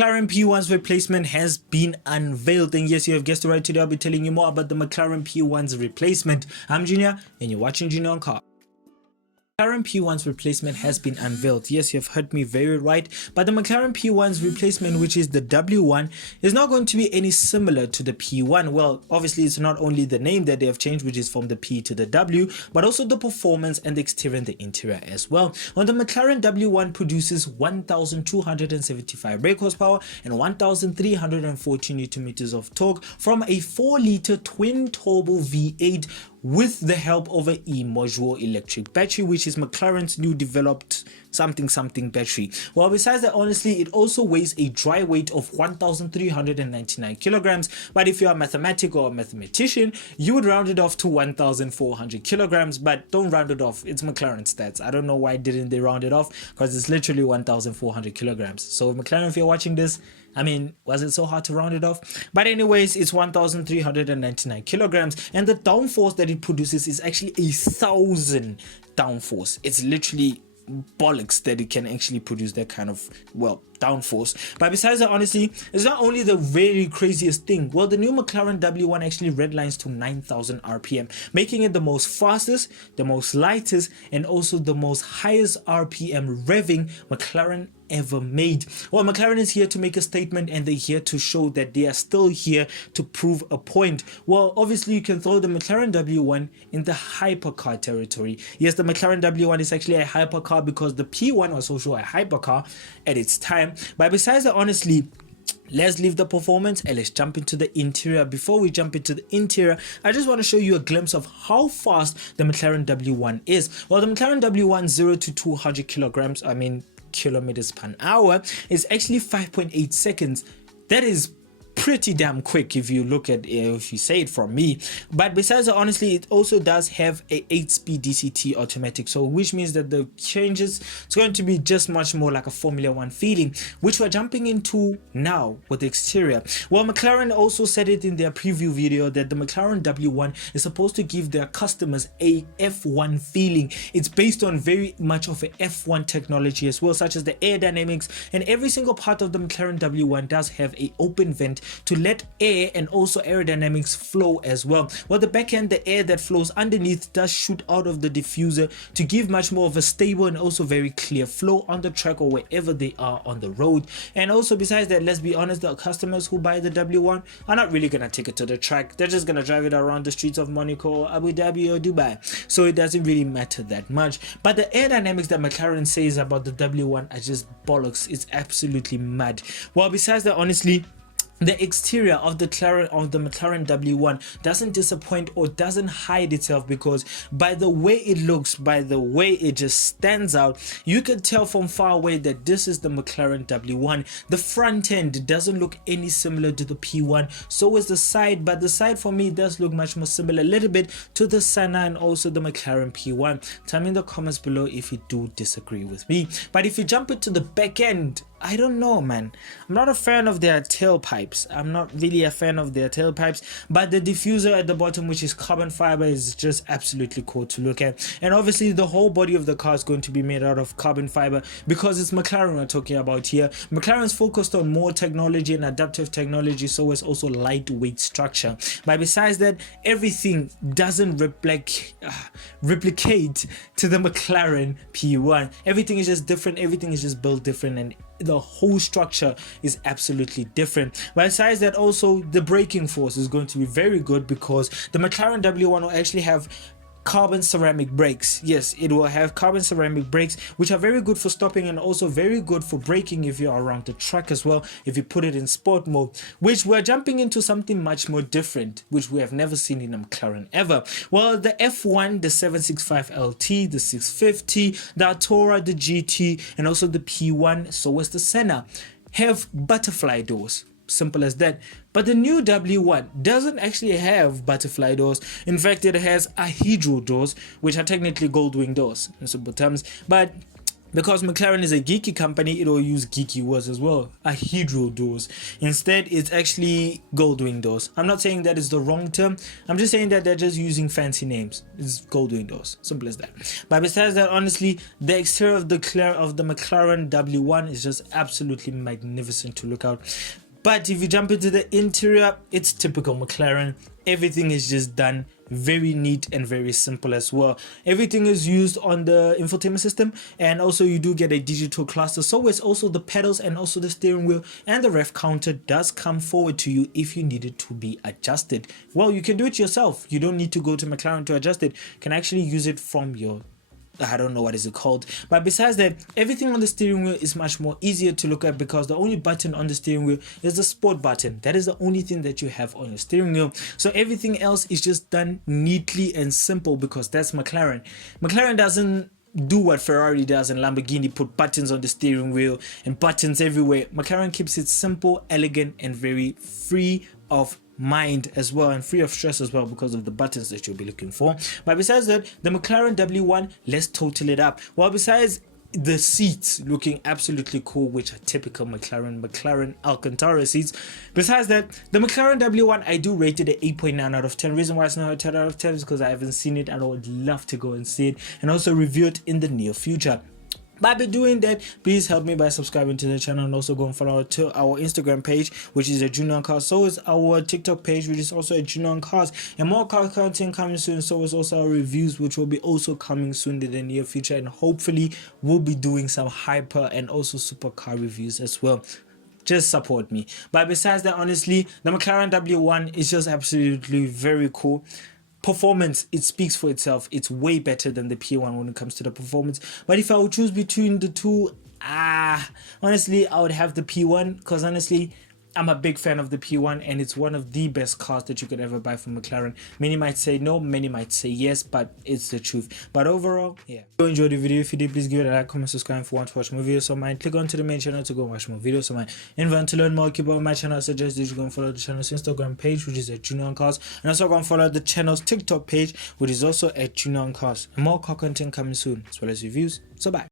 McLaren P1's replacement has been unveiled, and yes, you have guessed it right. Today I'll be telling you more about the McLaren P1's replacement. I'm Junior and you're watching Junior on Car. McLaren P1's replacement has been unveiled. Yes, you have heard me very right, but the McLaren P1's replacement, which is the W1, is not going to be any similar to the P1. Well, obviously it's not only the name that they have changed, which is from the P to the W, but also the performance and the exterior and the interior as well. On the McLaren W1 produces 1,275 brake horsepower and 1,340 Newton meters of torque from a 4-liter twin-turbo V8 with the help of a e-module electric battery, which is McLaren's new developed something battery. Well, besides that, honestly, it also weighs a dry weight of 1,399 kilograms, but if you're a mathematic or a mathematician, you would round it off to 1,400 kilograms, but don't round it off. It's McLaren stats. I don't know why didn't they round it off, because it's literally 1,400 kilograms. So McLaren, if you're watching this, I mean, was it so hard to round it off? But anyways, it's 1,399 kilograms, and the downforce that it produces is actually 1,000 downforce. It's literally bollocks that it can actually produce that kind of, well, downforce. But besides that, honestly, it's not only the very craziest thing. Well, the new McLaren W1 actually redlines to 9,000 RPM, making it the most fastest, the most lightest, and also the most highest RPM revving McLaren ever made. Well, McLaren is here to make a statement, and they're here to show that they are still here to prove a point. Well, obviously you can throw the McLaren W1 in the hypercar territory. Yes, the McLaren W1 is actually a hypercar because the P1 was also a hypercar at its time. But besides that, honestly, let's leave the performance and let's jump into the interior. Before we jump into the interior, I just want to show you a glimpse of how fast the McLaren W1 is. Well, the McLaren W1 0 to 200 kilograms, I mean kilometers per hour, is actually 5.8 seconds. That is pretty damn quick if you look at if you say it from me. But besides that, honestly, it also does have a 8-speed DCT automatic, so which means that the changes, it's going to be just much more like a Formula 1 feeling, which we're jumping into now with the exterior. Well, McLaren also said it in their preview video that the McLaren W1 is supposed to give their customers a F1 feeling. It's based on very much of a F1 technology as well, such as the aerodynamics, and every single part of the McLaren W1 does have a open vent to let air and also aerodynamics flow as well. Well, the back end, the air that flows underneath does shoot out of the diffuser to give much more of a stable and also very clear flow on the track or wherever they are on the road. And also besides that, let's be honest, the customers who buy the W1 are not really gonna take it to the track. They're just gonna drive it around the streets of Monaco, Abu Dhabi or Dubai, so it doesn't really matter that much. But the aerodynamics that McLaren says about the W1 are just bollocks. It's absolutely mad. Well, besides that, honestly, the exterior of the McLaren W1 doesn't disappoint or doesn't hide itself, because by the way it looks, by the way it just stands out, you can tell from far away that this is the McLaren W1. The front end doesn't look any similar to the P1, so is the side, but the side for me does look much more similar a little bit to the Senna and also the McLaren P1. Tell me in the comments below if you do disagree with me. But if you jump into the back end, I don't know, man. I'm not a fan of their tailpipes. I'm not really a fan of their tailpipes, but the diffuser at the bottom, which is carbon fiber, is just absolutely cool to look at. And obviously the whole body of the car is going to be made out of carbon fiber because it's McLaren we're talking about here. McLaren's focused on more technology and adaptive technology, so it's also lightweight structure. But besides that, everything doesn't replicate to the McLaren P1. Everything is just different. Everything is just built different, and the whole structure is absolutely different. But besides that, also the braking force is going to be very good because the McLaren W1 will actually have carbon ceramic brakes. Yes, it will have carbon ceramic brakes, which are very good for stopping and also very good for braking if you're around the track as well, if you put it in sport mode, which we're jumping into something much more different, which we have never seen in a McLaren ever. Well, the F1, the 765 LT, the 650, the Atora, the GT, and also the P1, so is the Senna, have butterfly doors. Simple as that. But the new W1 doesn't actually have butterfly doors. In fact, it has ahedral doors, which are technically gold wing doors in simple terms. But Because McLaren is a geeky company, it'll use geeky words as well. A hydro doors. Instead, it's actually Goldwing doors. I'm not saying that is the wrong term. I'm just saying that they're just using fancy names. It's Goldwing doors. Simple as that. But besides that, honestly, the exterior of the McLaren W1 is just absolutely magnificent to look at. But if you jump into the interior, it's typical McLaren. Everything is just done very neat and very simple as well. Everything is used on the infotainment system, and also you do get a digital cluster, so it's also the pedals and also the steering wheel, and the rev counter does come forward to you if you need it to be adjusted. Well, you can do it yourself. You don't need to go to McLaren to adjust it. You can actually use it from your, I don't know what is it called, but besides that, everything on the steering wheel is much more easier to look at, because the only button on the steering wheel is the sport button. That is the only thing that you have on your steering wheel. So everything else is just done neatly and simple, because that's McLaren. McLaren doesn't do what Ferrari does and Lamborghini, put buttons on the steering wheel and buttons everywhere. McLaren keeps it simple, elegant, and very free of mind as well, and free of stress as well, because of the buttons that you'll be looking for. But besides that, the McLaren W1, let's total it up. Well, besides the seats looking absolutely cool, which are typical McLaren Alcantara seats, besides that, the McLaren W1, I do rate it an 8.9 out of 10. Reason why it's not a 10 out of 10 is because I haven't seen it, and I would love to go and see it and also review it in the near future. By doing that, please help me by subscribing to the channel, and also go and follow our Instagram page, which is a Junior on Cars. So is our TikTok page, which is also a Junior on Cars, and more car content coming soon. So is also our reviews, which will be also coming soon in the near future, and hopefully we'll be doing some hyper and also supercar reviews as well. Just support me. But besides that, honestly, the McLaren W1 is just absolutely very cool. Performance, it speaks for itself. It's way better than the P1 when it comes to the performance. But if I would choose between the two, honestly, I would have the P1, because honestly, I'm a big fan of the P1, and it's one of the best cars that you could ever buy from McLaren. Many might say no, many might say yes, but it's the truth. But overall, yeah. If you enjoyed the video, if you did, please give it a like, comment, subscribe. If you want to watch more videos of mine, click onto the main channel to go watch more videos of mine. And if you want to learn more about my channel, I suggest that you go and follow the channel's Instagram page, which is at Junior on Cars, and also go and follow the channel's TikTok page, which is also at Junior on Cars. And more car content coming soon, as well as reviews. So bye.